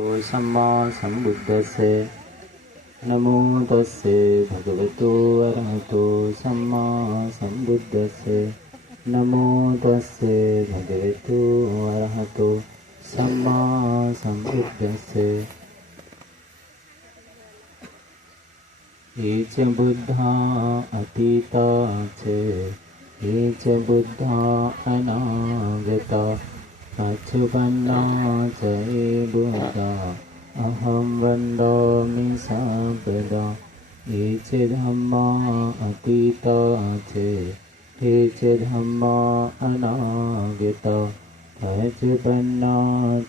सम्मा सम्बुद्धस्से नमो तस्से भगवतो अरहतो सम्मा सम्बुद्धस्से नमो तस्से भगवतो अरहतो सम्मा सम्बुद्धस्से। ये च बुद्धा अतीता च ये च बुद्धा अनागता पच्छुपन्ना च ये बुद्धा अहं वन्दामि सर्वदा। ये च धम्मा अतीता च ये च धम्मा अनागता पच्छुपन्ना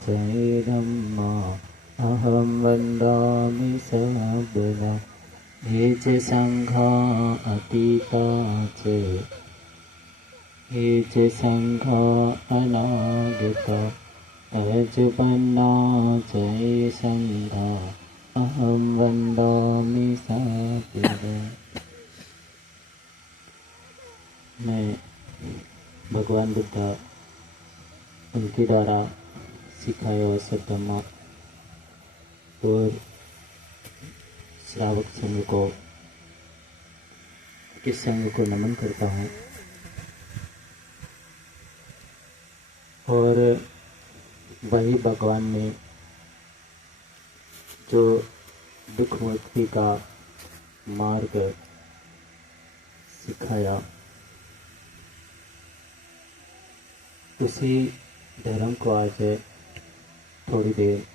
च ये धम्मा अहं वन्दामि सर्वदा। ये च संघा अतीता च ये च संघा अनागता पच्छुपन्ना च ये संघा अहं वन्दामि सर्वदा। मैं भगवान बुद्ध उनके द्वारा सिखाया हुआ सद्धम्मा और श्रावक संघ को के संघ को नमन करता हूँ और वही भगवान ने जो दुख मुक्ति का मार्ग सिखाया उसी धर्म को आज थोड़ी देर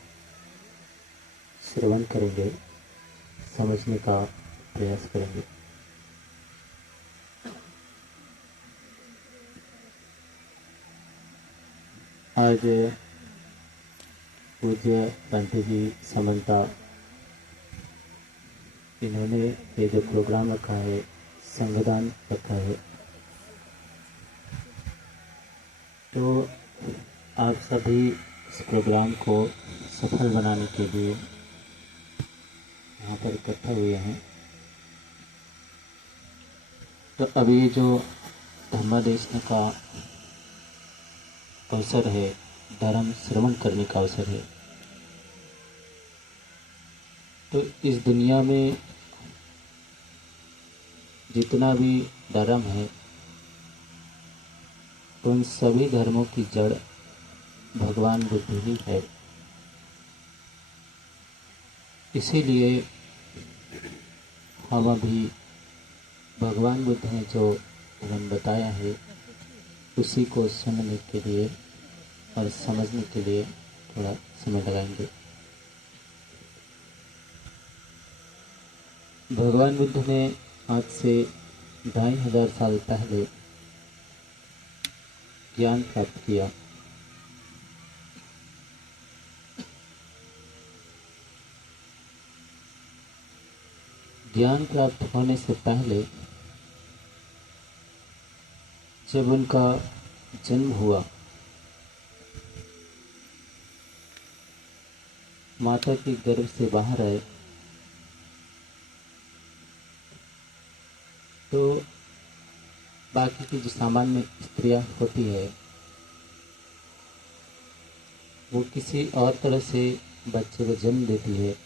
श्रवण करेंगे, समझने का प्रयास करेंगे। आज पूज्य पंत जी समन्ता इन्होंने ये जो प्रोग्राम रखा है, संविधान रखा है, तो आप सभी इस प्रोग्राम को सफल बनाने के लिए यहाँ पर इकट्ठा हुए हैं। तो अभी जो धर्मादेशन का अवसर है, धर्म श्रवण करने का अवसर है, तो इस दुनिया में जितना भी धर्म है तो उन सभी धर्मों की जड़ भगवान बुद्ध ही है। इसीलिए हम अभी भगवान बुद्ध ने जो धर्म बताया है उसी को सुनने के लिए और समझने के लिए थोड़ा समय लगाएंगे। भगवान बुद्ध ने आज से 2500 साल पहले ज्ञान प्राप्त किया। ज्ञान प्राप्त होने से पहले जब उनका जन्म हुआ, माता के गर्भ से बाहर आए, तो बाकी की जो सामान्य स्त्रियां होती है वो किसी और तरह से बच्चे को जन्म देती है,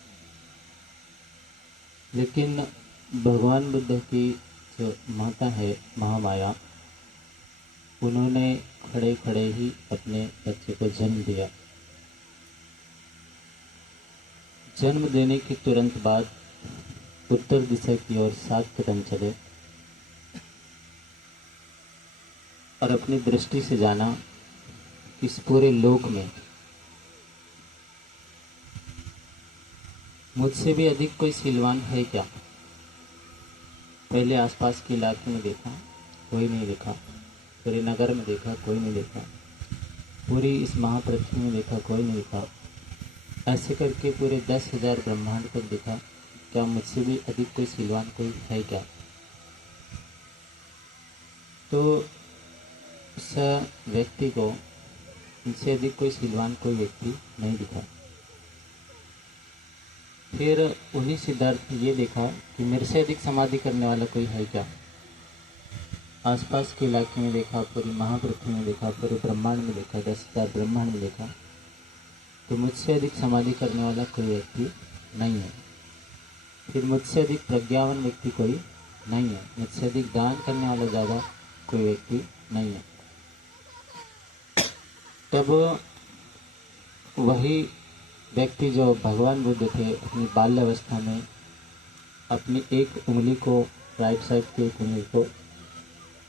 लेकिन भगवान बुद्ध की जो माता है महामाया, उन्होंने खड़े खड़े ही अपने बच्चे को जन्म दिया। जन्म देने के तुरंत बाद उत्तर दिशा की ओर 7 कदम चले और अपनी दृष्टि से जाना कि इस पूरे लोक में मुझसे भी अधिक कोई सिलवान है क्या। पहले आसपास के इलाके में देखा, कोई नहीं देखा। पूरे नगर में देखा, कोई नहीं देखा। पूरी इस महापृथ्वी में देखा, कोई नहीं देखा। ऐसे करके पूरे 10,000 ब्रह्मांड तक देखा, क्या मुझसे भी अधिक कोई सिलवान कोई है क्या। तो उस व्यक्ति को इनसे अधिक कोई सिलवान कोई व्यक्ति नहीं दिखा। फिर उन्हीं सिद्धार्थ ने ये देखा कि मेरे से अधिक समाधि करने वाला कोई है क्या। आसपास के इलाके में देखा, पूरी महापृथ्वी में देखा, पूरे ब्रह्मांड में देखा, 10,000 ब्रह्मांड में देखा, तो मुझसे अधिक समाधि करने वाला कोई व्यक्ति नहीं है। फिर मुझसे अधिक प्रज्ञावान व्यक्ति कोई नहीं है। मुझसे अधिक दान करने वाला ज़्यादा कोई व्यक्ति नहीं है। तब वही व्यक्ति जो भगवान बुद्ध थे अपनी बाल्यावस्था में अपनी एक उंगली को, राइट साइड की एक उंगली को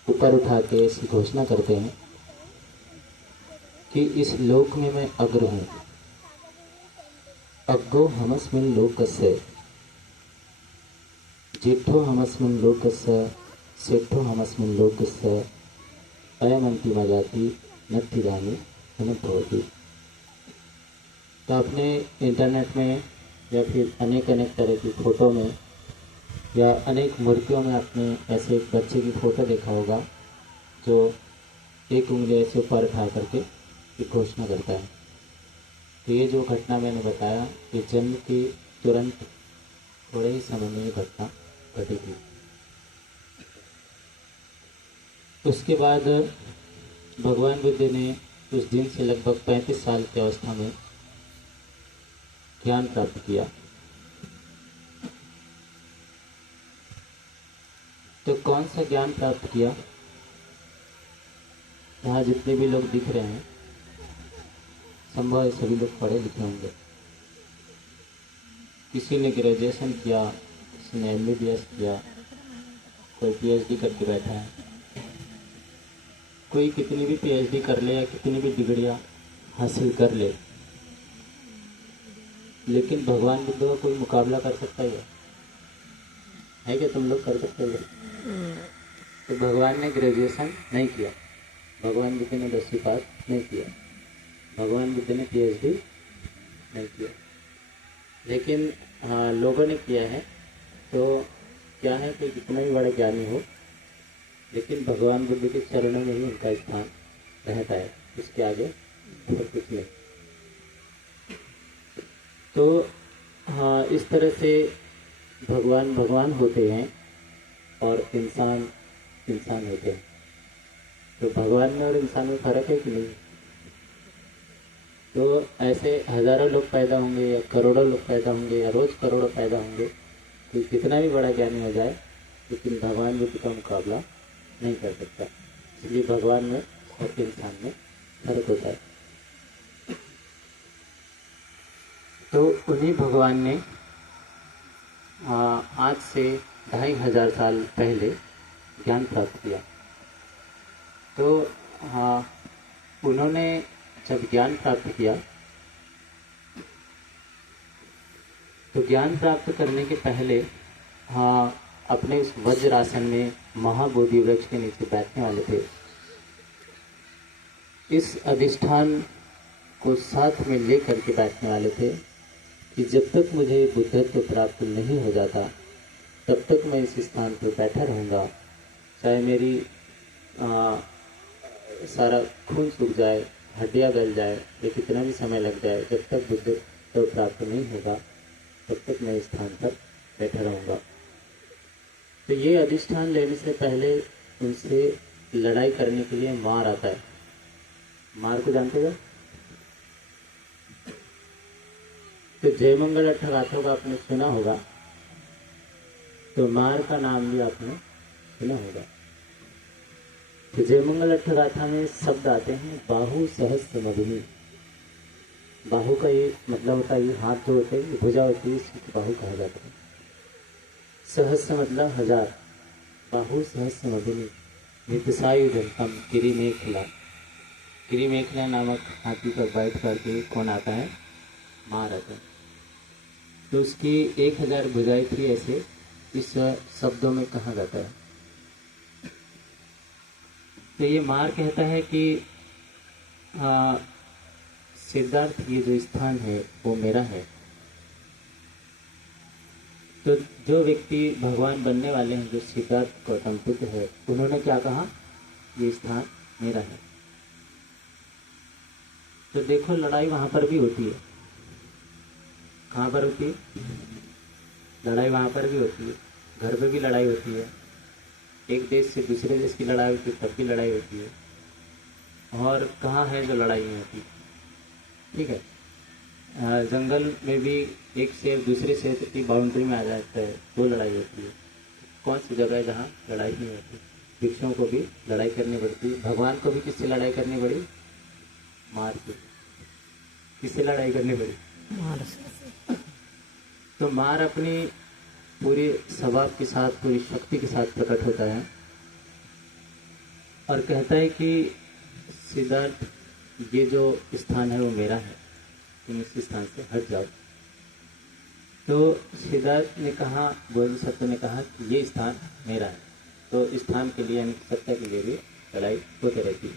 ऊपर उठा के ऐसी घोषणा करते हैं कि इस लोक में मैं अग्र हूँ। अग्गो हमस्मिन् लोकस्य, जेठो हमस्मिन् लोकस्य, सेठो हमस्मिन् लोकस्य, अयमन्तिमा जाति नत्थिदानी भवति। तो आपने इंटरनेट में या फिर अनेक तरह की फ़ोटो में या अनेक मूर्तियों में आपने ऐसे एक बच्चे की फ़ोटो देखा होगा जो एक उंगली ऐसे ऊपर उठा करके एक घोषणा करता है। तो ये जो घटना मैंने बताया ये जन्म के तुरंत थोड़े ही समय में ये घटना घटी थी। उसके बाद भगवान बुद्ध ने उस दिन से लगभग 35 साल की अवस्था में ज्ञान प्राप्त किया। तो कौन सा ज्ञान प्राप्त किया? यहाँ जितने भी लोग दिख रहे हैं संभव है सभी लोग पढ़े लिखे होंगे। किसी ने ग्रेजुएशन किया, किसी ने MBBS किया, कोई PhD करके बैठा है, कोई कितनी भी PhD कर ले या कितनी भी डिग्रियाँ हासिल कर ले, लेकिन भगवान बुद्ध का कोई मुकाबला कर सकता है क्या? तुम लोग कर सकते हो? तो भगवान ने ग्रेजुएशन नहीं किया, भगवान बुद्ध ने 10वीं पास नहीं किया, भगवान बुद्ध ने PhD नहीं किया, लेकिन हाँ लोगों ने किया है। तो क्या है कि कितना भी बड़ा ज्ञानी हो लेकिन भगवान बुद्ध के चरणों में ही उनका स्थान रहता है, उसके आगे और कुछ नहीं। तो हाँ इस तरह से भगवान भगवान होते हैं और इंसान इंसान होते हैं। तो भगवान में और इंसान में फ़र्क है कि नहीं? तो ऐसे हज़ारों लोग पैदा होंगे या करोड़ों लोग पैदा होंगे या रोज़ करोड़ों पैदा होंगे, कोई कितना भी बड़ा ज्ञानी हो जाए लेकिन भगवान बुद्ध का मुकाबला नहीं कर सकता। इसलिए भगवान में और इंसान में फर्क होता है। तो उन्हीं भगवान ने आज से 2500 साल पहले ज्ञान प्राप्त किया। तो हाँ उन्होंने जब ज्ञान प्राप्त किया तो ज्ञान प्राप्त करने के पहले हाँ अपने उस वज्रासन में महाबोधि वृक्ष के नीचे बैठने वाले थे। इस अधिष्ठान को साथ में ले करके बैठने वाले थे कि जब तक मुझे बुद्धत्व प्राप्त नहीं हो जाता तब तक मैं इस स्थान पर बैठा रहूँगा, चाहे मेरी सारा खून सूख जाए, हड्डियाँ गल जाए या कितना भी समय लग जाए, जब तक बुद्धत्व प्राप्त नहीं होगा तब तक मैं इस स्थान पर बैठा रहूँगा। तो ये अधिष्ठान लेने से पहले उनसे लड़ाई करने के लिए मार आता है। मार को जानते हो? तो जयमंगल अट्ठगाथा का आपने सुना होगा, तो मार का नाम भी आपने सुना होगा। तो जयमंगल अट्ठगाथा में शब्द आते हैं बाहु सहस्त्र मधुनी। बाहु का ये मतलब होता है, ये हाथ जो होते हैं, भुजा होती है, इसको बाहु कहा जाता है। सहस्त्र मतलब 1000, बाहु सहस्त्र मधुनी नितसायुधम गिरिमेखला। गिरिमेखला नामक हाथी पर बैठ करके कौन आता है? मार आता है। तो उसकी 1000 भुजाएं थी, ऐसे इस शब्दों में कहा जाता है। तो ये मार कहता है कि सिद्धार्थ ये जो स्थान है वो मेरा है। तो जो व्यक्ति भगवान बनने वाले हैं, जो सिद्धार्थ गौतम बुद्ध है, उन्होंने क्या कहा? ये स्थान मेरा है। तो देखो लड़ाई वहाँ पर भी होती है। कहाँ पर होती है? लड़ाई वहाँ पर भी होती है, घर पे भी लड़ाई होती है, एक देश से दूसरे देश की लड़ाई होती है तब भी लड़ाई होती है। और कहाँ है जो लड़ाई नहीं होती? ठीक है। जंगल में भी एक शेर दूसरे शेर की बाउंड्री में आ जाता है तो लड़ाई होती है। कौन सी जगह है जहाँ लड़ाई नहीं होती? वृक्षों को भी लड़ाई करनी पड़ती है। भगवान को भी किससे लड़ाई करनी पड़ी? मार के। किससे लड़ाई करनी पड़ी? मार से। तो मार अपनी पूरी स्वभाव के साथ, पूरी शक्ति के साथ प्रकट होता है और कहता है कि सिद्धार्थ, ये जो स्थान है वो मेरा है, तुम इस स्थान से हट जाओ। तो सिद्धार्थ ने कहा, बोधिसत्व ने कहा कि ये स्थान मेरा है। तो इस स्थान के लिए, यानी सत्ता के लिए भी लड़ाई होती रहती है।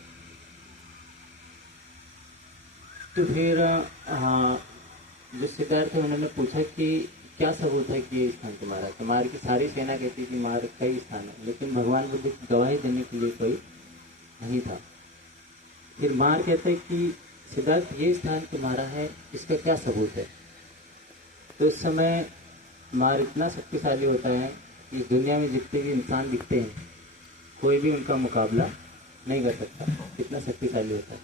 तो फिर जो सिद्धार्थ है उन्होंने पूछा कि क्या सबूत है कि ये स्थान तुम्हारा? तो मार की सारी सेना कहती कि मार कई स्थान है, लेकिन भगवान बुद्ध की गवाही देने के लिए कोई नहीं था। फिर मार कहते हैं कि सिद्धार्थ, ये स्थान तुम्हारा है, इसका क्या सबूत है? तो इस समय मार इतना शक्तिशाली होता है कि दुनिया में जितने भी इंसान दिखते हैं कोई भी उनका मुकाबला नहीं कर सकता, इतना शक्तिशाली होता है।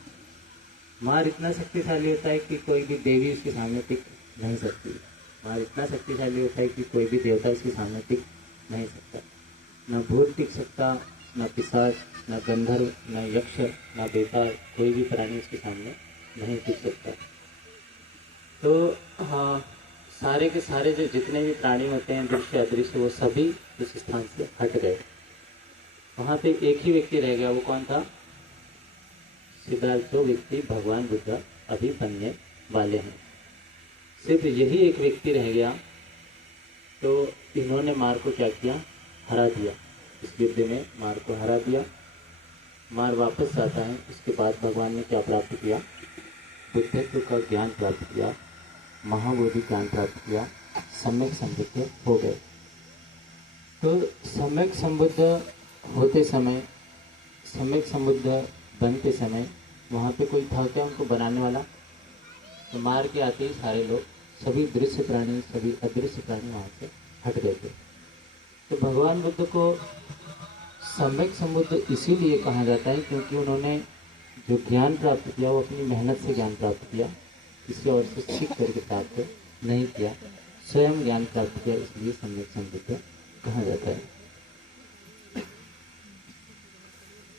मार इतना शक्तिशाली होता है कि कोई भी देवी उसके सामने टिक नहीं सकती। मार इतना शक्तिशाली होता है कि कोई भी देवता उसके सामने टिक नहीं सकता। न भूत टिक सकता, न पिशाच, न गंधर्व, न यक्ष, न बेताल, कोई भी प्राणी उसके सामने नहीं टिक सकता। तो हाँ, सारे के सारे जो जितने भी प्राणी होते हैं, दृश्य अदृश्य, वो सभी उस स्थान से हट गए। वहाँ पे एक ही व्यक्ति रह गया। वो कौन था? सिद्धार्थ। जो व्यक्ति भगवान बुद्ध अभी बनने वाले हैं, सिर्फ यही एक व्यक्ति रह गया। तो इन्होंने मार को क्या किया? हरा दिया। इस युद्ध में मार को हरा दिया। मार वापस आता है। इसके बाद भगवान ने क्या प्राप्त किया? बुद्धत्व का ज्ञान प्राप्त किया, महाबोधि ज्ञान प्राप्त किया, सम्यक संबुद्ध हो गए। तो सम्यक संबुद्ध होते समय, सम्यक संबुद्ध बनते समय वहाँ पे कोई था क्या उनको बनाने वाला? तो मार के आते ही सारे लोग, सभी दृश्य प्राणी, सभी अदृश्य प्राणी वहाँ से हट गए थे। तो भगवान बुद्ध को सम्यक संबुद्ध इसीलिए कहा जाता है क्योंकि उन्होंने जो ज्ञान प्राप्त किया वो अपनी मेहनत से ज्ञान प्राप्त किया, किसी और से सीख करके प्राप्त नहीं किया, स्वयं ज्ञान प्राप्त किया, इसलिए सम्यक संबुद्ध कहा जाता है।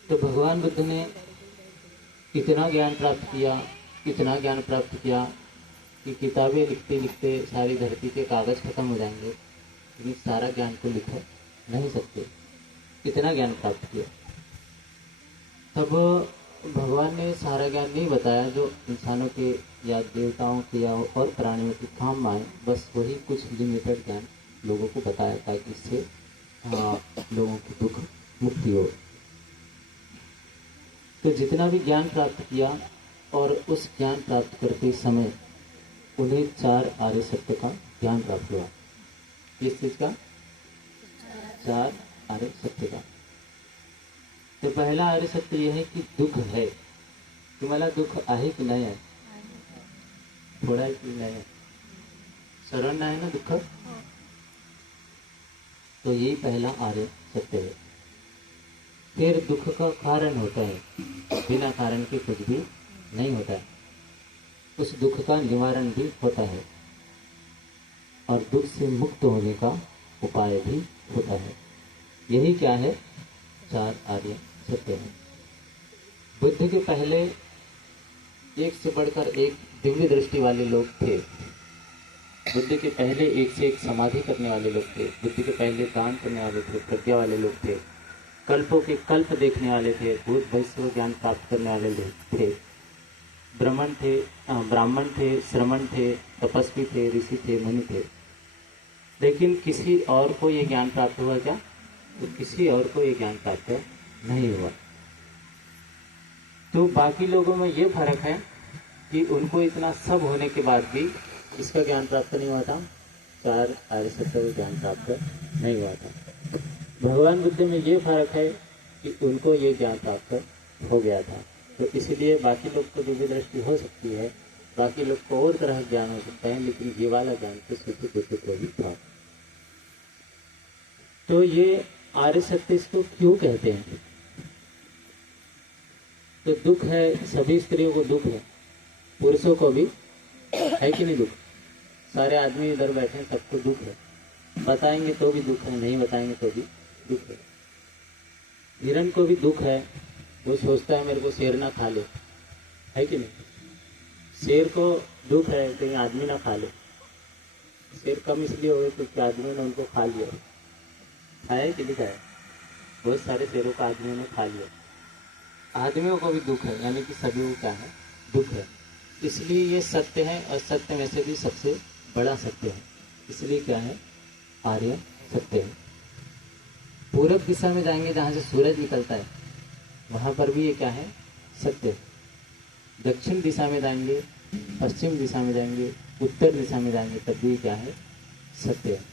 तो भगवान बुद्ध ने इतना ज्ञान प्राप्त किया, इतना ज्ञान प्राप्त किया कि किताबें लिखते लिखते सारी धरती के कागज़ खत्म हो जाएंगे, लेकिन सारा ज्ञान को लिख नहीं सकते, इतना ज्ञान प्राप्त किया। तब भगवान ने सारा ज्ञान नहीं बताया जो इंसानों के या देवताओं के या और प्राणियों के काम आए, बस वही कुछ लिमिटेड ज्ञान लोगों को बताया ताकि इससे लोगों की दुख मुक्ति हो। तो जितना भी ज्ञान प्राप्त किया और उस ज्ञान प्राप्त करते समय उन्हें 4 आर्य सत्य का ज्ञान प्राप्त हुआ। किस चीज़ का? 4 आर्य सत्य का। तो पहला आर्य सत्य यह है कि दुख है। तुम्हाला दुख आहे की नाही आहे? थोड़ा है कि नहीं है? सर्वांना है ना दुख? तो यही पहला आर्य सत्य है। फिर दुख का कारण होता है, बिना कारण के कुछ भी नहीं होता है। उस दुख का निवारण भी होता है और दुख से मुक्त होने का उपाय भी होता है। यही क्या है? 4 आर्य सत्य है। बुद्ध के पहले एक से बढ़कर एक दिव्य दृष्टि वाले लोग थे। बुद्ध के पहले एक से एक समाधि करने वाले लोग थे। बुद्ध के पहले दान करने वाले थे, प्रज्ञा वाले लोग थे, कल्पों के कल्प देखने वाले थे, भूत भविष्य ज्ञान प्राप्त करने वाले लोग थे, ब्राह्मण थे, श्रमण थे, तपस्वी थे, ऋषि थे, मुनि थे। लेकिन किसी और को ये ज्ञान प्राप्त हुआ क्या? तो किसी और को ये ज्ञान प्राप्त नहीं हुआ। तो बाकी लोगों में ये फर्क है कि उनको इतना सब होने के बाद भी इसका ज्ञान प्राप्त नहीं हुआ था, 4 आर्य सत्य का ज्ञान प्राप्त नहीं हुआ था। भगवान बुद्ध में ये फर्क है कि उनको ये ज्ञान प्राप्त हो गया था। तो इसलिए बाकी लोग को दिव्य दृष्टि हो सकती है, बाकी लोग को और तरह ज्ञान हो सकता है, लेकिन ये वाला ज्ञान तो शुद्ध बुद्ध को ही था। तो ये आर्य सत्य इसको क्यों कहते हैं? तो दुख है, सभी स्त्रियों को दुख है, पुरुषों को भी है कि नहीं दुख? सारे आदमी इधर बैठे हैं, सबको दुख है, बताएंगे तो भी दुख है, नहीं बताएंगे तो भी दुख है। हिरण को भी दुख है, वो सोचता है मेरे को शेर ना खा ले, है कि नहीं? शेर को दुख है कहीं आदमी ना खा ले। शेर कम इसलिए हो गए क्योंकि आदमियों ने उनको खा लिया। खाया कि नहीं खाया? बहुत सारे शेरों को आदमियों ने खा लिया। आदमियों को भी दुख है, यानी कि सभी को क्या है? दुख है। इसलिए ये सत्य है, और सत्य में से भी सबसे बड़ा सत्य है। इसलिए क्या है? आर्य सत्य है। पूरब दिशा में जाएंगे जहाँ से सूरज निकलता है, वहाँ पर भी ये क्या है? सत्य है। दक्षिण दिशा में जाएंगे, पश्चिम दिशा में जाएंगे, उत्तर दिशा में जाएंगे, तब भी क्या है? सत्य है।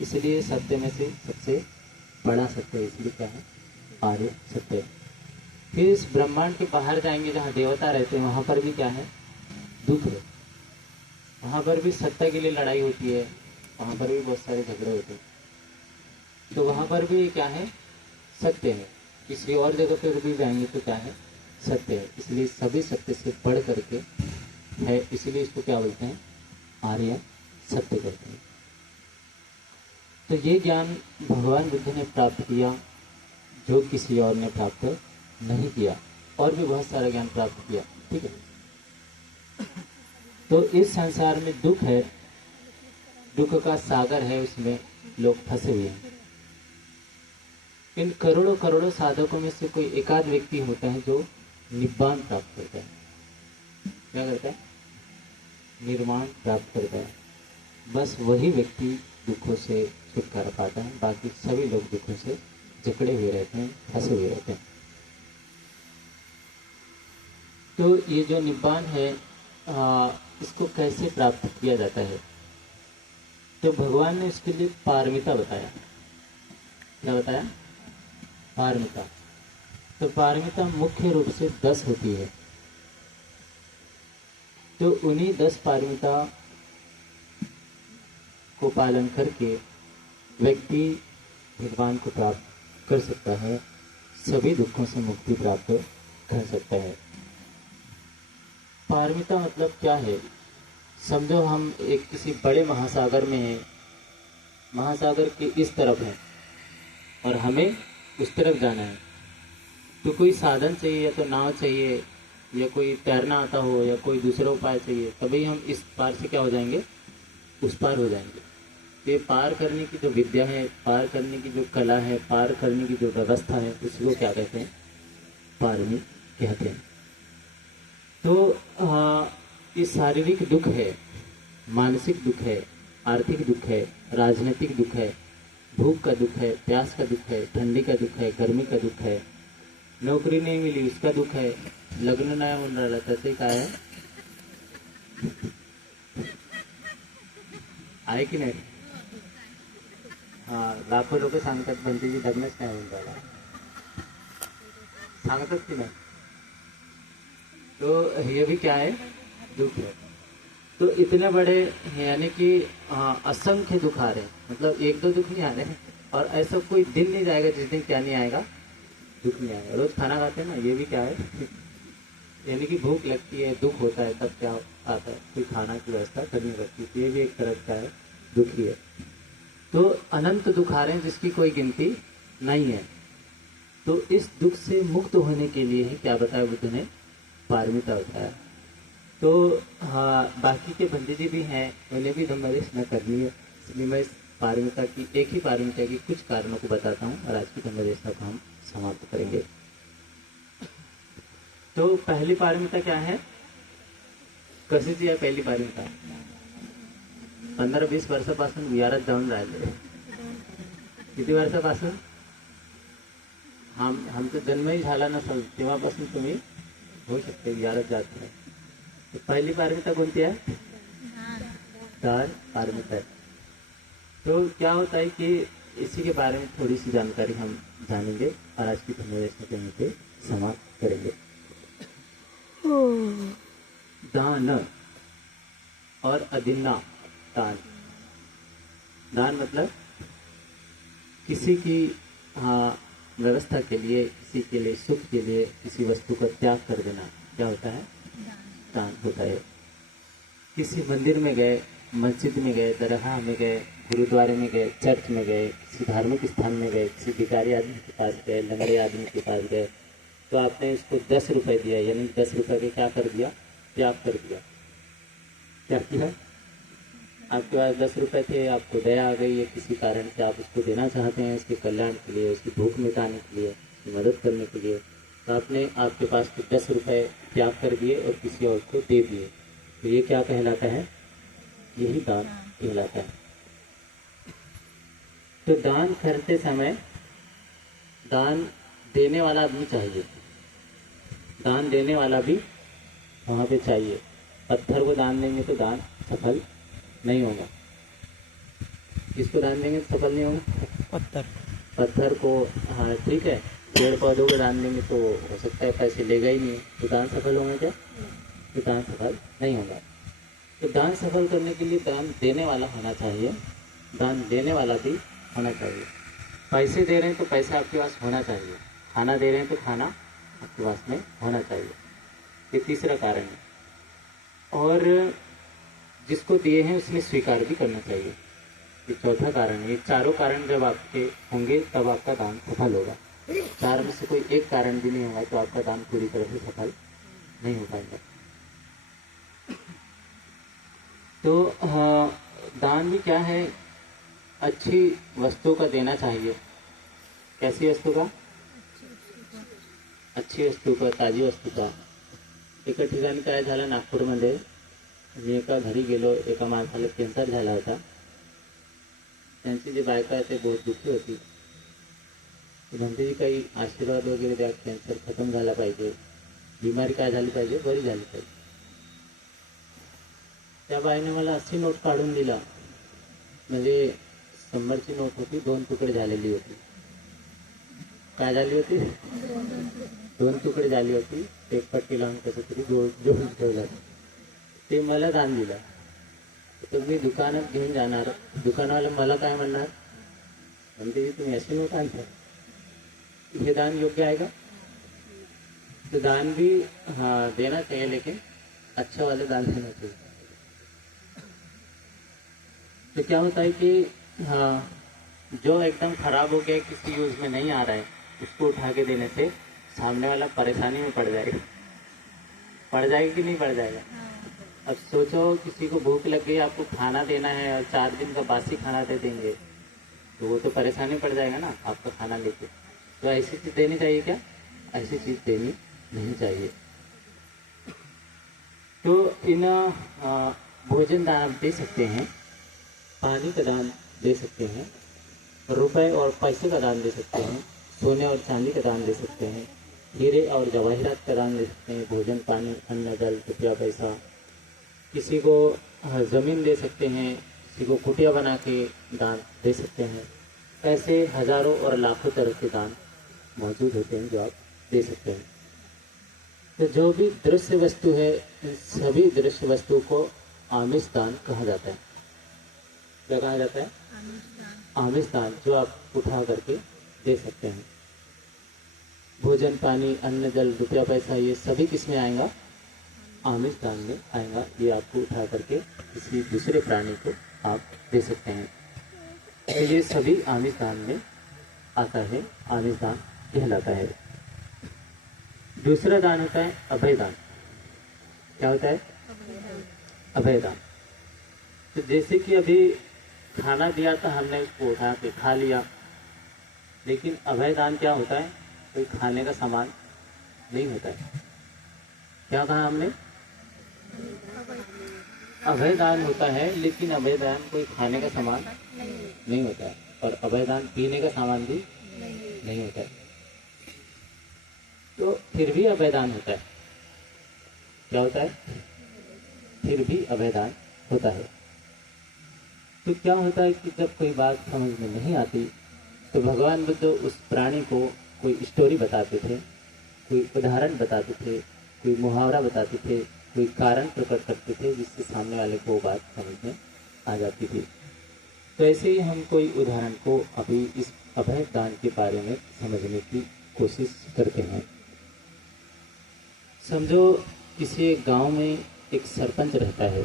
इसलिए सत्य में से सबसे बड़ा सत्य है, इसलिए क्या है? आर्य सत्य है। फिर इस ब्रह्मांड के बाहर जाएंगे जहाँ देवता रहते हैं, वहाँ पर भी क्या है? दुख है। वहाँ पर भी सत्ता के लिए लड़ाई होती है, वहाँ पर भी बहुत सारे झगड़े होते हैं। तो वहाँ पर भी क्या है? सत्य है। किसी और जगह पर भी जाएंगे तो क्या है? सत्य है। इसलिए सभी सत्य से बढ़ करके है, इसलिए इसको क्या बोलते हैं? आर्य सत्य कहते हैं। तो ये ज्ञान भगवान बुद्ध ने प्राप्त किया, जो किसी और ने प्राप्त नहीं किया, और भी बहुत सारा ज्ञान प्राप्त किया। ठीक है। तो इस संसार में दुख है, दुख का सागर है, उसमें लोग फंसे हुए हैं। इन करोड़ों करोड़ों साधकों में से कोई एकाध व्यक्ति होता है जो निब्बान प्राप्त करता है। क्या करता है? निर्वाण प्राप्त करता है। बस वही व्यक्ति दुखों से छुटकारा पाता है, बाकी सभी लोग दुखों से जकड़े हुए रहते हैं, फंसे हुए रहते हैं। तो ये जो निब्बान है, इसको कैसे प्राप्त किया जाता है? तो भगवान ने इसके लिए पारमिता बताया। क्या बताया? पारमिता। तो पारमिता मुख्य रूप से 10 होती है। तो उन्हीं 10 पारमिता को पालन करके व्यक्ति भगवान को प्राप्त कर सकता है, सभी दुखों से मुक्ति प्राप्त कर सकता है। पारमिता मतलब क्या है? समझो हम एक किसी बड़े महासागर में हैं, महासागर के इस तरफ है और हमें उस तरफ जाना है। तो कोई साधन चाहिए, या तो नाव चाहिए, या कोई तैरना आता हो, या कोई दूसरा उपाय चाहिए, तभी हम इस पार से क्या हो जाएंगे? उस पार हो जाएंगे। तो ये पार करने की जो विद्या है, पार करने की जो कला है, पार करने की जो व्यवस्था है, उसी को क्या कहते हैं? पारमी कहते हैं। तो ये शारीरिक दुख है, मानसिक दुख है, आर्थिक दुख है, राजनीतिक दुख है, भूख का दुख है, प्यास का दुख है, ठंडी का दुख है, गर्मी का दुख है, नौकरी नहीं मिली उसका दुख है, लग्न नहीं होऊन राहिलं त्याचंही काय आहे की नाही? हाँ, लाखों लोक सांगतात बंटीजी लग्नच नाही होऊन राहिलं, सांगतात की नाही? तो ये भी क्या है? दुख है। तो इतने बड़े यानी कि असंख्य दुख आ रहे हैं, मतलब एक दो दुख नहीं आ रहे हैं, और ऐसा कोई दिन नहीं जाएगा जिस दिन क्या नहीं आएगा? दुख नहीं आएगा। रोज खाना खाते हैं ना, ये भी क्या है? यानी कि भूख लगती है, दुख होता है, तब क्या आता है? कोई खाना की व्यवस्था करनी पड़ती है। ये भी एक तरह का है, दुख ही है। तो अनंत दुख आ रहे हैं जिसकी कोई गिनती नहीं है। तो इस दुख से मुक्त होने के लिए ही क्या बताया बुद्ध ने? पारमिता बताया। तो हाँ, बाकी के बंदे जी भी हैं, उन्हें भी धम्मदेश न करनी है, इसलिए मैं इस पारमिता की, एक ही पारमिता की कुछ कारणों को बताता हूँ, और आज की धम्मदेशता को हम समाप्त करेंगे। तो पहली पारमिता क्या है? कशीची आहे पहिली पारमिता? 15-20 वर्षापासून विहारात जाऊन राहिले. किती वर्षापासून? आमचा जन्मही झाला नसेल तेव्हापासून तुम्ही होऊ शकते विहारात जात नाही. तो पहली पारमिता कोणती है? दान पारमिता है. तो क्या होता है कि इसी के बारे में थोड़ी सी जानकारी हम जानेंगे और आज की धन्यवाद को यहीं पे समाप्त करेंगे. दान और अदिन्ना. दान, दान मतलब किसी की व्यवस्था के लिए, किसी के लिए सुख के लिए किसी वस्तु का त्याग कर देना क्या होता है? दान होता है. किसी मंदिर में गए, मस्जिद में गए, दरगाह में गए, गुरुद्वारे में गए, चर्च में गए, किसी धार्मिक स्थान में गए, किसी भिखारी आदमी के पास गए, लंगड़े आदमी के पास गए, तो आपने इसको 10 रुपये दिया, यानी 10 रुपये के क्या कर दिया? त्याग कर दिया। क्या किया? आपके पास 10 रुपये थे, आपको दया आ गई है, किसी कारण से आप उसको देना चाहते हैं, उसके कल्याण के लिए, उसकी भूख मिटाने के लिए, उसकी मदद करने के लिए, तो आपने आपके पास 10 रुपये त्याग कर दिए और किसी और को दे दिए, तो ये क्या कहलाता है? यही दान कहलाता है। तो दान करते समय दान देने वाला आदमी चाहिए, दान देने वाला भी वहाँ पे चाहिए। पत्थर को दान देंगे तो दान सफल नहीं होगा। किसको दान देंगे तो सफल नहीं होगा? पत्थर को। हाँ ठीक है, पेड़ पौधों को दान देंगे तो हो सकता है पैसे लेगा ही नहीं, तो दान सफल होगा क्या? तो दान सफल नहीं होगा। तो दान सफल करने के लिए दान देने वाला होना चाहिए, दान लेने वाला भी होना चाहिए। पैसे दे रहे हैं तो पैसा आपके पास होना चाहिए, खाना दे रहे हैं तो खाना आपके पास में होना चाहिए। ये तीसरा कारण है। और जिसको दिए हैं उसने स्वीकार भी करना चाहिए, ये चौथा कारण है। ये चारों कारण जब आपके होंगे तब आपका दान सफल होगा। चार में से कोई एक कारण भी नहीं होगा तो आपका दान पूरी तरह से सफल नहीं हो पाएगा। तो दान भी क्या है? अच्छी वस्तु का देना चाहिए। कैसी वस्तु का? अच्छी वस्तू का, ताजी वस्तू का। एका ठिकाणी काय झालं, नागपूरमध्ये मी एका घरी गेलो, एका माणसाला कॅन्सर झाला होता। त्यांची जी बायका आहे ते बहुत दुःखी होती, म्हणते की काही आशीर्वाद वगैरे द्या, कॅन्सर खतम झाला पाहिजे, बिमारी काय झाली पाहिजे, बरी झाली पाहिजे। त्या बाईने मला अशी नोट काढून दिला, म्हणजे 100ची नोट होती, 2 तुकडे झालेली होती। काय झाली होती? 2 तुकडे झाली होती। एक पट्टी लावून कसं तरी जोडून ठेवलं, ते मला दान दिलं। तर मी दुकानात घेऊन जाणार, दुकानवाला मला काय म्हणणार, म्हणते तुम्ही अशी नोट आणता, ये दान योग्य आहे का? तो दान भी हाँ देना चाहिए, लेकिन अच्छा वाले दान देना चाहिए। तो क्या होता है कि हाँ, जो एकदम खराब हो गया, किसी यूज में नहीं आ रहा है, उसको उठा के देने से सामने वाला परेशानी में पड़ जाएगा। पड़ जाएगा कि नहीं पड़ जाएगा? अब सोचो किसी को भूख लग गई, आपको खाना देना है और 4 दिन का बासी खाना दे देंगे, तो वो तो परेशानी पड़ जाएगा ना आपका खाना लेके। तो ऐसी चीज़ देनी चाहिए क्या? ऐसी चीज़ देनी नहीं चाहिए। तो इन भोजन दान आप दे सकते हैं, पानी का दान दे सकते हैं, रुपए और पैसे का दान दे सकते हैं, सोने और चांदी का दान दे सकते हैं, हीरे और जवाहरात का दान दे सकते हैं, भोजन, पानी, अन्न, जल, रुपया, पैसा। किसी को ज़मीन दे सकते हैं, किसी को कुटिया बना के दान दे सकते हैं। ऐसे हजारों और लाखों तरह के दान मौजूद होते हैं जो आप दे सकते हैं। तो जो भी दृश्य वस्तु है, इन सभी दृश्य वस्तु को आमिष दान कहा जाता है। क्या कहा जाता है? आमिष दान, जो आप उठा करके दे सकते हैं। भोजन, पानी, अन्न, जल, रुपया, पैसा, ये सभी किस में आएगा? आमिष दान में आएगा। ये आपको उठा करके किसी दूसरे प्राणी को आप दे सकते हैं। तो ये सभी आमिष दान में आता है, आमिष दान कहलाता है। दूसरा दान होता है अभय दान। क्या होता है? अभय दान। तो जैसे कि अभी खाना दिया था, हमने उसको उठा के खा लिया, लेकिन अभय दान क्या होता है? कोई खाने का सामान नहीं होता है। क्या कहा हमने? अभय दान होता है, लेकिन अभय दान कोई खाने का सामान नहीं होता है, और अभय दान पीने का सामान भी नहीं होता है। तो फिर भी अभय दान होता है। क्या होता है? फिर भी अभय दान होता है। तो क्या होता है कि जब कोई बात समझ में नहीं आती तो भगवान बुद्ध उस प्राणी को कोई स्टोरी बताते थे, कोई उदाहरण बताते थे, कोई मुहावरा बताते थे, कोई कारण प्रकट करते थे, जिससे सामने वाले को बात समझ में आ जाती थी। तो ऐसे ही हम कोई उदाहरण को अभी इस अभय दान के बारे में समझने की कोशिश करते हैं। समझो किसी एक गांव में एक सरपंच रहता है।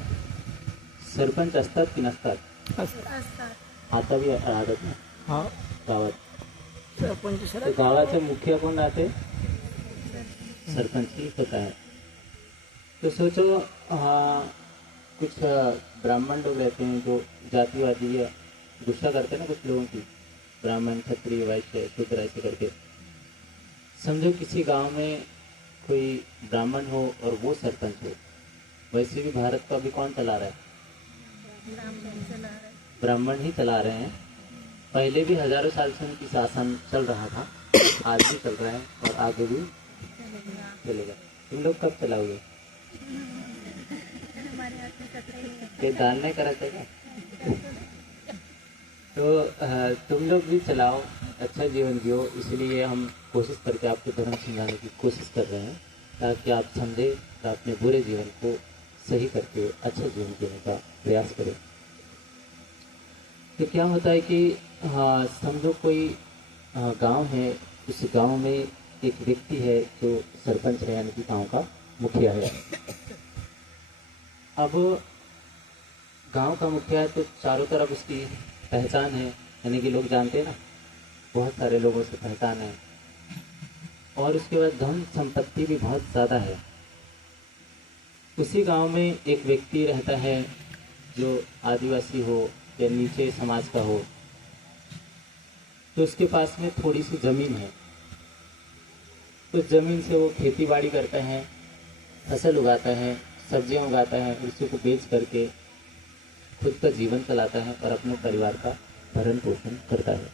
सरपंच असतात की नसतात? असतात. आता बी राहतात ना हा गावात? सरपंच तो सर गावाचे मुखिया कौन रहते? सरपंच ही होता है। तो सोचो, हाँ, कुछ ब्राह्मण लोग रहते हैं जो जातिवादी या गुस्सा करते हैं ना कुछ लोगों की, ब्राह्मण क्षत्रिय वैश्य शूद्र ऐसे करके। समझो किसी गांव में कोई ब्राह्मण हो और वो सरपंच हो, वैसे भी भारत को अभी कौन चला रहा है? ब्राह्मण चला रहे। ब्राह्मण ही चला रहे हैं। पहले भी हजारों साल से उनकी शासन चल रहा था, आज भी चल रहा है और आगे भी चलेगा। चलेगा। तुम लोग कब चलाओगे? हमारे हाथ में कतई नहीं है। ये दान नहीं करा क्या? तो तुम लोग भी चलाओ, अच्छा जीवन जियो। इसलिए हम कोशिश करके आपको धर्म समझाने की कोशिश कर रहे हैं, ताकि आप समझे और अपने बुरे जीवन को सही करके अच्छा जीवन जीने का प्रयास करें। तो क्या होता है कि हाँ, समझो कोई गांव है, उस गांव में एक व्यक्ति है जो सरपंच है, यानी कि गांव का मुखिया है। अब गांव का मुखिया है तो चारों तरफ उसकी पहचान है, यानी कि लोग जानते हैं ना, बहुत सारे लोगों से पहचान है। और उसके बाद धन संपत्ति भी बहुत ज़्यादा है। उसी गांव में एक व्यक्ति रहता है जो आदिवासी हो या नीचे समाज का हो, तो उसके पास में थोड़ी सी ज़मीन है। उस ज़मीन से वो खेती बाड़ी करता है, फसल उगाता है, सब्जियां उगाता है, उसी को बेच करके खुद का जीवन चलाता है और अपने परिवार का भरण पोषण करता है।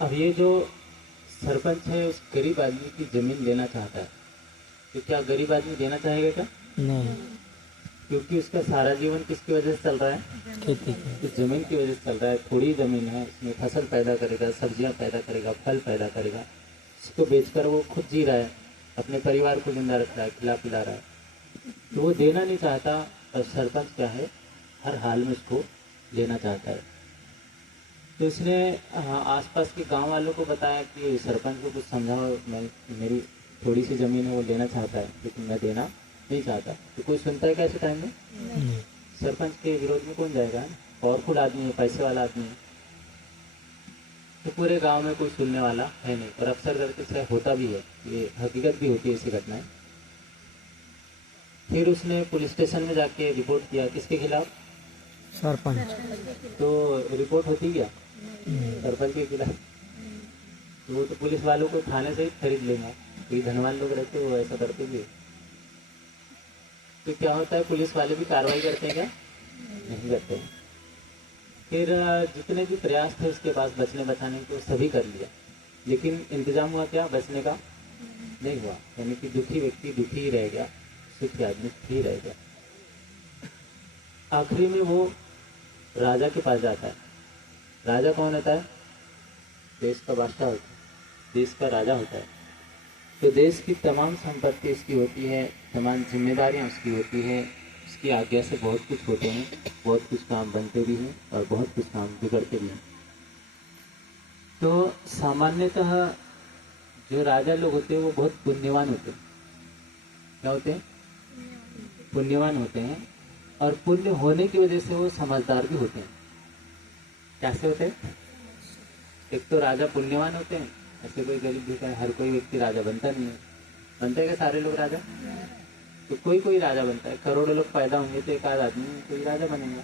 अब ये जो सरपंच है उस गरीब आदमी की ज़मीन लेना चाहता है, तो क्या गरीब आदमी देना चाहेगा क्या? नहीं क्योंकि उसका सारा जीवन किसकी वजह से चल रहा है? खेती की इस जमीन की वजह से चल रहा है। थोड़ी ज़मीन है, उसमें फसल पैदा करेगा, सब्जियां पैदा करेगा, फल पैदा करेगा, इसको बेचकर वो खुद जी रहा है, अपने परिवार को जिंदा रख रहा है, खिला पिला रहा है। तो वो देना नहीं चाहता, और सरपंच क्या है, हर हाल में उसको लेना चाहता है। तो उसने आसपास के गांव वालों को बताया कि सरपंच को कुछ समझाओ, मैं मेरी थोड़ी सी ज़मीन है वो लेना चाहता है, लेकिन मैं देना नहीं चाहता। तो कोई सुनता है क्या ऐसे टाइम में? नहीं सरपंच के विरोध में कौन जाएगा? पावरफुल आदमी है, पैसे वाला आदमी है, तो पूरे गांव में कोई सुनने वाला है नहीं। और अक्सर करके से होता भी है, ये हकीकत भी होती है ऐसी घटनाएं। फिर उसने पुलिस स्टेशन में जाके रिपोर्ट किया, किसके खिलाफ? सरपंच तो रिपोर्ट होती क्या सरपंच के खिलाफ? तो वो तो पुलिस वालों को थाने से ही खरीद लेंगे। कोई धनवान लोग रहते हैं वो ऐसा करते भी। तो क्या होता है, पुलिस वाले भी कार्रवाई करते हैं क्या? नहीं करते हैं। फिर जितने भी प्रयास थे उसके पास बचने बचाने के, वो सभी कर लिया, लेकिन इंतजाम हुआ क्या? बचने का नहीं हुआ। यानी कि दुखी व्यक्ति दुखी ही रह गया, सुखी आदमी सुखी ही रह गया। आखिरी में वो राजा के पास जाता है। राजा कौन होता है? देश का बादशाह होता है, देश का राजा होता है। तो देश की तमाम संपत्ति उसकी होती है, तमाम जिम्मेदारियां उसकी होती है, उसकी आज्ञा से बहुत कुछ होते हैं, बहुत कुछ काम बनते भी हैं और बहुत कुछ काम बिगड़ते भी हैं। तो सामान्यतः जो राजा लोग होते हैं वो बहुत पुण्यवान होते हैं। क्या होते हैं? पुण्यवान होते हैं, और पुण्य होने की वजह से वो समझदार भी होते हैं। कैसे होते हैं? एक तो राजा पुण्यवान होते हैं, ऐसे कोई गरीब भी हर कोई व्यक्ति राजा बनता नहीं है। बनते हैं क्या सारे लोग राजा? तो कोई कोई राजा बनता है। करोड़ों लोग पैदा होंगे तो एक आध आदमी कोई राजा बनेगा।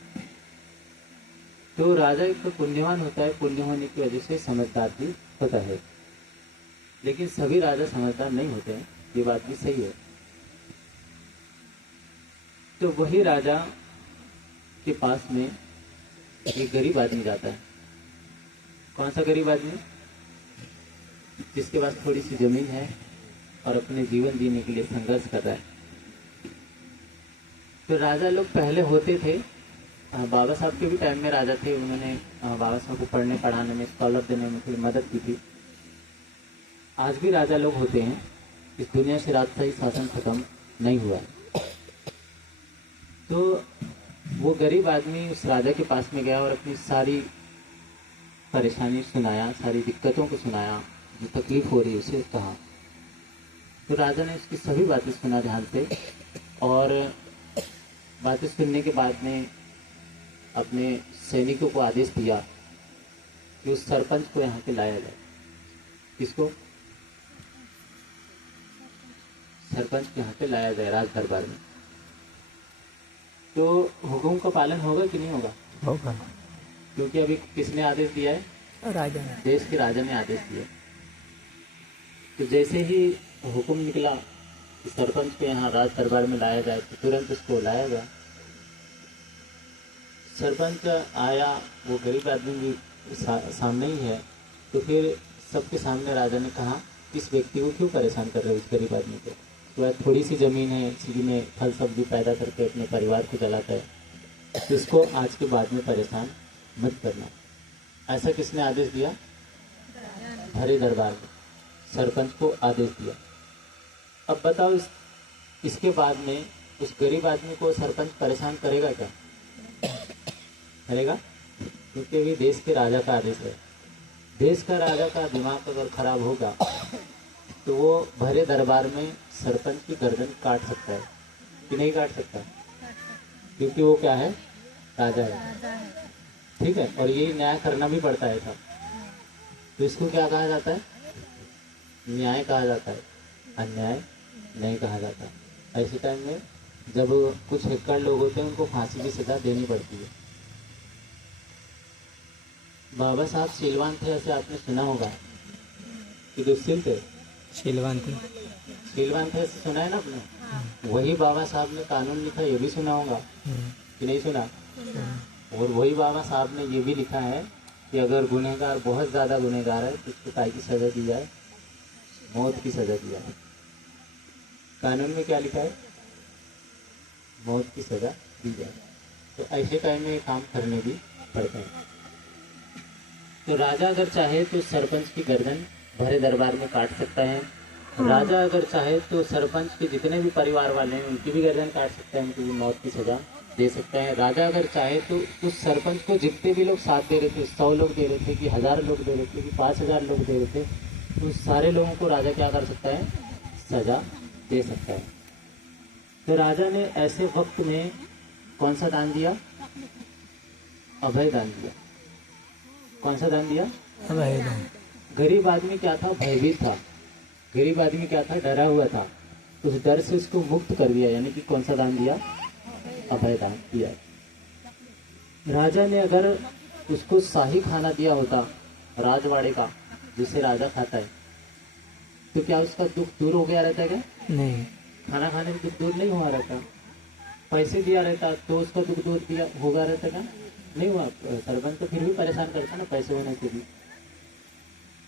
तो राजा एक तो पुण्यवान होता है, पुण्य होने की वजह से समझदार भी होता है। लेकिन सभी राजा समझदार नहीं होते हैं, ये बात भी सही है। तो वही राजा के पास में एक गरीब आदमी जाता है। कौन सा गरीब आदमी? जिसके पास थोड़ी सी जमीन है और अपने जीवन जीने के लिए संघर्ष कर रहा है। तो राजा लोग पहले होते थे, बाबा साहब के भी टाइम में राजा थे, उन्होंने बाबा साहब को पढ़ने पढ़ाने में, स्कॉलर देने में थोड़ी मदद की थी। आज भी राजा लोग होते हैं, इस दुनिया से राजशाही शासन खत्म नहीं हुआ है। तो वो गरीब आदमी उस राजा के पास में गया और अपनी सारी परेशानी सुनाया, सारी दिक्कतों को सुनाया, जो तकलीफ हो रही है उसे कहा। तो राजा ने उसकी सभी बातें सुना ध्यान से, और बातें सुनने के बाद में अपने सैनिकों को आदेश दिया कि उस सरपंच को यहाँ पे लाया जाए। किसको? सरपंच को यहाँ पे लाया जाए राज दरबार में। तो हुकुम का पालन होगा कि नहीं होगा? होगा। क्योंकि अभी किसने आदेश दिया है? राजा ने। देश के राजा ने आदेश दिया। तो जैसे ही हुक्म निकला कि सरपंच को यहाँ राज दरबार में लाया जाए तो तुरंत उसको लाया गया। सरपंच आया, वो गरीब आदमी भी सामने ही है। तो फिर सबके सामने राजा ने कहा, इस व्यक्ति को क्यों परेशान कर रहे हो, इस गरीब आदमी को? तो थोड़ी सी ज़मीन है, इसी में फल सब्जी पैदा करके अपने परिवार को चलाता है, तो इसको आज के बाद में परेशान मत करना। ऐसा किसने आदेश दिया? भरे दरबार में सरपंच को आदेश दिया। अब बताओ, इसके बाद में उस गरीब आदमी को सरपंच परेशान करेगा क्या? करेगा? क्योंकि अभी देश के राजा का आदेश है। देश का राजा का दिमाग अगर खराब होगा तो वो भरे दरबार में सरपंच की गर्दन काट सकता है कि नहीं काट सकता? क्योंकि वो क्या है? राजा है। ठीक है, और ये न्याय करना भी पड़ता है सब। तो इसको क्या कहा जाता है? न्याय कहा जाता है, अन्याय नहीं कहा जाता। ऐसे टाइम में जब कुछ हेक्कड़ लोग होते हैं उनको फांसी की सजा देनी पड़ती है। बाबा साहब शीलवान थे, ऐसे आपने सुना होगा कि दुष्शील थे। शीलवान थे। शीलवान थे, ऐसे सुना है ना आपने? वही बाबा साहब ने कानून लिखा, ये भी सुना होगा कि नहीं सुना? और वही बाबा साहब ने ये भी लिखा है कि अगर गुनहगार बहुत ज़्यादा गुनहगार है तो उसको काय की सज़ा दी जाए? मौत की सज़ा दी जाए। कानून में क्या लिखा है? मौत की सज़ा दी जाए। तो ऐसे टाइम में ये काम करने भी पड़ते हैं। तो राजा अगर चाहे तो सरपंच की गर्दन भरे दरबार में काट सकता है। राजा अगर चाहे तो सरपंच के जितने भी परिवार वाले हैं उनकी भी गर्दन काट सकता है, उनको भी मौत की सज़ा दे सकता है। राजा अगर चाहे तो उस सरपंच को जितने भी लोग साथ दे रहे थे, 100 लोग दे रहे थे कि 1000 लोग दे रहे थे कि 5000 लोग दे रहे थे, तो उस सारे लोगों को राजा क्या कर सकता है? सज़ा दे सकता है। तो राजा ने ऐसे वक्त में कौन सा दान दिया? अभय दान दिया। कौन सा दान दिया? अभय दान। गरीब आदमी क्या था? भयभीत था। गरीब आदमी क्या था? डरा हुआ था। उस डर से उसको मुक्त कर दिया, यानी कि कौन सा दान दिया? अभय दान दिया। राजा ने अगर उसको शाही खाना दिया होता राजवाड़े का, जिसे राजा खाता है, तो क्या उसका दुख दूर हो गया रहता क्या? नहीं। खाना खाने में दुख दूर नहीं हुआ रहता। पैसे दिया रहता तो उसका दुख दूर दिया होगा रहता क्या? नहीं हुआ। सरपंच तो फिर भी परेशान करता ना पैसे होने से भी।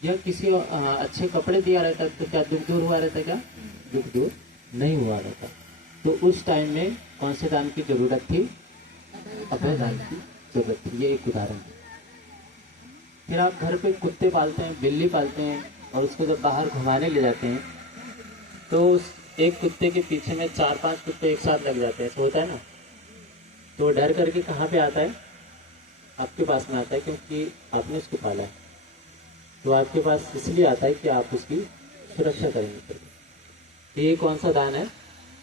या किसी अच्छे कपड़े दिया रहता तो क्या दुख दूर हुआ रहता क्या? दुख दूर नहीं हुआ रहता। तो उस टाइम में कौन से दान की जरूरत थी? अभय दान की जरूरत थी। ये एक उदाहरण है। फिर आप घर पे कुत्ते पालते हैं, बिल्ली पालते हैं, और उसको जब बाहर घुमाने ले जाते हैं तो उस एक कुत्ते के पीछे में 4-5 कुत्ते एक साथ लग जाते हैं, ऐसा होता है ना? तो डर करके कहाँ पे आता है? आपके पास में आता है, क्योंकि आपने उसको पाला है। तो आपके पास इसलिए आता है कि आप उसकी सुरक्षा करेंगे। ये कौन सा दान है?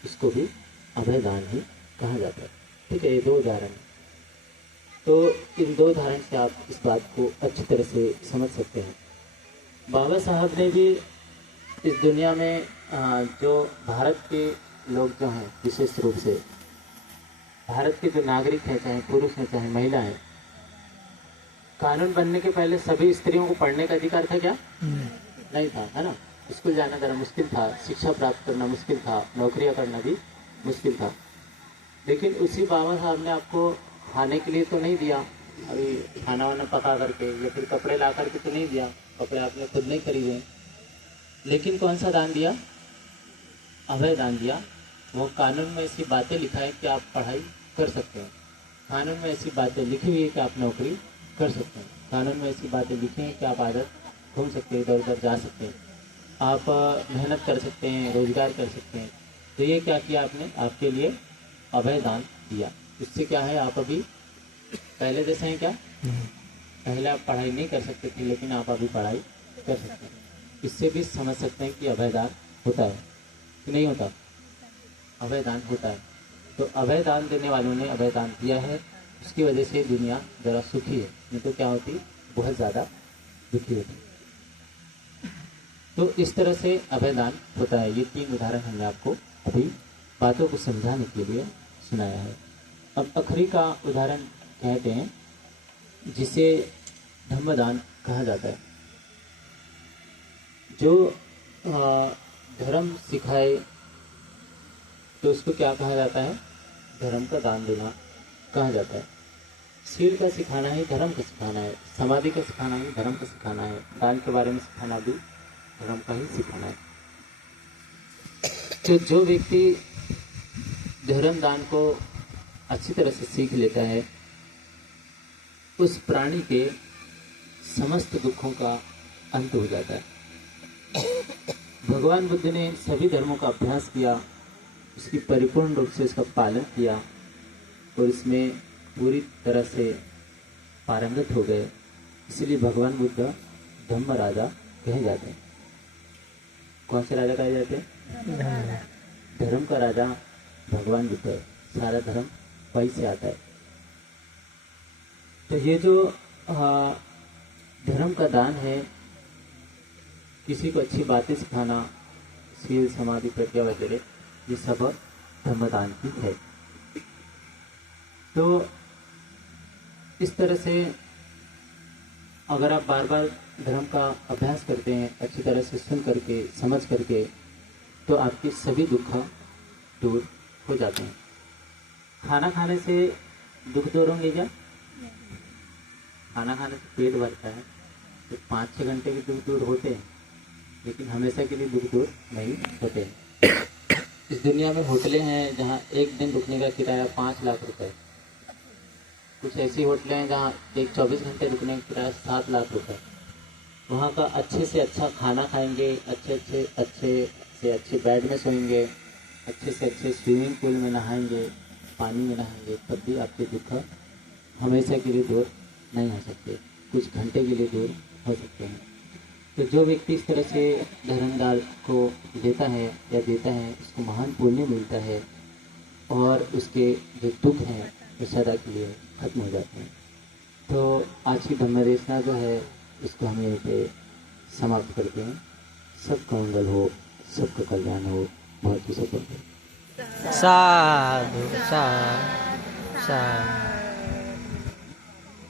इसको भी अभय दान ही कहा जाता है। ठीक है, ये 2 उदाहरण है। तो इन 2 उदाहरण से आप इस बात को अच्छी तरह से समझ सकते हैं। बाबा साहब ने भी इस दुनिया में जो भारत के लोग जो हैं, विशेष रूप से भारत के जो नागरिक हैं, चाहे पुरुष हैं चाहे महिला हैं, कानून बनने के पहले सभी स्त्रियों को पढ़ने का अधिकार था क्या? नहीं था, है ना? स्कूल जाना जरा मुश्किल था, शिक्षा प्राप्त करना मुश्किल था, नौकरियां करना भी मुश्किल था। लेकिन उसी बाबा साहब ने आपको खाने के लिए तो नहीं दिया, अभी खाना वाना पका करके, या फिर कपड़े ला करके तो नहीं दिया, कपड़े आपने खुद नहीं खरीदे। लेकिन कौन सा दान दिया? अभय दान दिया। वो कानून में ऐसी बातें लिखा है कि आप पढ़ाई कर सकते हैं। कानून में ऐसी बातें लिखी हुई है कि आप नौकरी कर सकते हैं। कानून में ऐसी बातें लिखी हैं कि आप आदत घूम सकते हैं, इधर उधर जा सकते हैं, आप मेहनत कर सकते हैं, रोजगार कर सकते हैं। तो ये क्या किया आपने? आपके लिए अभय दान दिया। इससे क्या है, आप अभी पहले जैसे हैं क्या? पहले आप पढ़ाई नहीं कर सकते थे, लेकिन आप अभी पढ़ाई कर सकते हैं। इससे भी समझ सकते हैं कि अभय दान होता है कि नहीं होता? अभय दान होता है। तो अभय दान देने वालों ने अभय दान दिया है, उसकी वजह से दुनिया ज़रा सुखी है, नहीं तो क्या होती, बहुत ज़्यादा दुखी होती। तो इस तरह से अभय दान होता है। ये 3 उदाहरण हमने आपको अभी बातों को समझाने के लिए सुनाया है। अब आखिरी का उदाहरण कहते हैं जिसे धम्मदान कहा जाता है। जो धर्म सिखाए तो उसको क्या कहा जाता है, धर्म का दान देना कहा जाता है। शील का सिखाना ही धर्म का सिखाना है, समाधि का सिखाना ही धर्म का सिखाना है, दान के बारे में सिखाना भी धर्म का ही सिखाना है। तो जो व्यक्ति धर्म दान को अच्छी तरह से सीख लेता है, उस प्राणी के समस्त दुखों का अंत हो जाता है। भगवान बुद्ध ने सभी धर्मों का अभ्यास किया, उसकी परिपूर्ण रूप से इसका पालन किया और इसमें पूरी तरह से पारंगत हो गए। इसलिए भगवान बुद्ध धम्म राजा कहे जाते हैं। कौन से राजा कहे जाते हैं? धर्म का राजा भगवान बुद्ध है। सारा धर्म वही से आता है। तो ये जो धर्म का दान है, किसी को अच्छी बातें सिखाना, शील समाधि प्रज्ञा वगैरह, ये सब धर्मदान की है। तो इस तरह से अगर आप बार बार धर्म का अभ्यास करते हैं, अच्छी तरह से सुन करके समझ करके, तो आपके सभी दुख दूर हो जाते हैं। खाना खाने से दुख दूर होंगे क्या? खाना खाने से पेट भरता है, तो 5-6 घंटे के दुख दूर होते हैं, लेकिन हमेशा के लिए दुख दूर नहीं होते हैं। इस दुनिया में होटलें हैं जहाँ एक दिन रुकने का किराया 5 लाख रुपए। कुछ ऐसी होटलें हैं जहाँ एक 24 घंटे रुकने का किराया 7 लाख रुपए। वहाँ का अच्छे से अच्छा खाना खाएंगे, अच्छे से बेड में सोएंगे, अच्छे से अच्छे स्विमिंग पूल में नहाएंगे, पानी में नहाएंगे, तब भी आपके दुख हमेशा के लिए दूर नहीं हो सकते, कुछ घंटे के लिए दूर हो सकते हैं। तो जो व्यक्ति इस तरह से धर्मदान को देता है या देता है, उसको महान पुण्य मिलता है और उसके जो दुख हैं वो सदा के लिए खत्म हो जाते हैं। तो आज की धम्मदेशना जो है इसको हम यहीं पे समाप्त करते हैं। सबका मंगल हो, सबका कल्याण हो, बहुत ही सफल हो। साधु साधु साधु।